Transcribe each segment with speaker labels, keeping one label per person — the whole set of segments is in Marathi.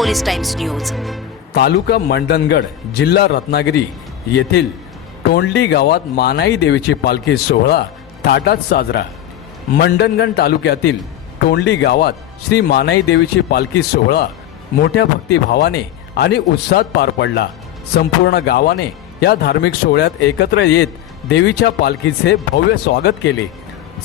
Speaker 1: Police times news.
Speaker 2: Taluka Mandangad जिल्हा रत्नागिरी येथील तोंडली गावात मानाई देवीची पालखी सोहळा थाटात साजरा. मंडणगड तालुक्यातील तोंडली गावात श्री मानाई देवीची पालखी सोहळा मोठ्या भक्तिभावाने आणि उत्साहात पार पडला. संपूर्ण गावाने या धार्मिक सोहळ्यात एकत्र येत देवीच्या पालखीचे भव्य स्वागत केले.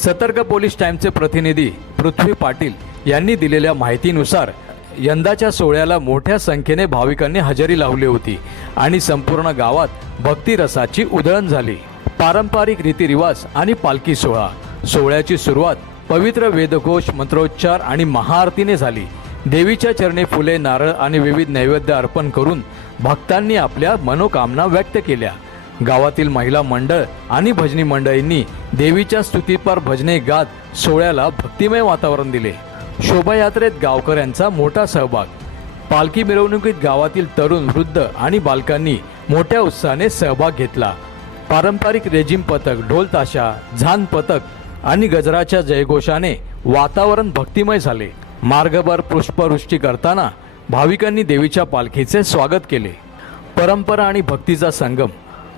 Speaker 2: सतर्क पोलीस टाईमचे प्रतिनिधी पृथ्वी पाटील यांनी दिलेल्या माहितीनुसार यंदाच्या सोहळ्याला मोठ्या संख्येने भाविकांनी हजेरी लावली होती आणि संपूर्ण गावात भक्तिरसाची उधळण झाली. पारंपरिक रीतिरिवाज आणि पालखी सोहळा. सोहळ्याची सुरुवात पवित्र वेदघोष मंत्रोच्चार आणि महाआरतीने झाली. देवीच्या चरणी फुले नारळ आणि विविध नैवेद्य अर्पण करून भक्तांनी आपल्या मनोकामना व्यक्त केल्या. गावातील महिला मंडळ आणि भजनी मंडळींनी देवीच्या स्तुतीपर भजने गात सोहळ्याला भक्तिमय वातावरण दिले. शोभायात्रेत गावकऱ्यांचा मोठा सहभाग. पालखी मिरवणुकीत गावातील तरुण वृद्ध आणि बालकांनी मोठ्या उत्साहाने सहभाग घेतला. पारंपरिक रेजिम पथक ढोल ताशा झान पथक आणि गजराच्या जयघोषाने वातावरण भक्तिमय झाले. मार्गभर पुष्पवृष्टी करताना भाविकांनी देवीच्या पालखीचे स्वागत केले. परंपरा आणि भक्तीचा संगम.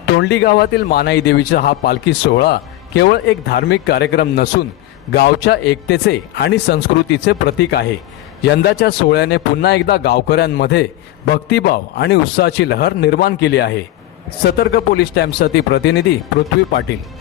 Speaker 2: तोंडली गावातील मानाई देवीचा हा पालखी सोहळा केवळ एक धार्मिक कार्यक्रम नसून गावच्या एकतेचे आणि संस्कृतीचे प्रतीक आहे. यंदाच्या सोहळ्याने पुन्हा एकदा गावकऱ्यांमध्ये भक्तिभाव आणि उत्साहाची लहर निर्माण केली आहे. सतर्क पोलीस टाइम्ससाठी प्रतिनिधी पृथ्वी पाटील.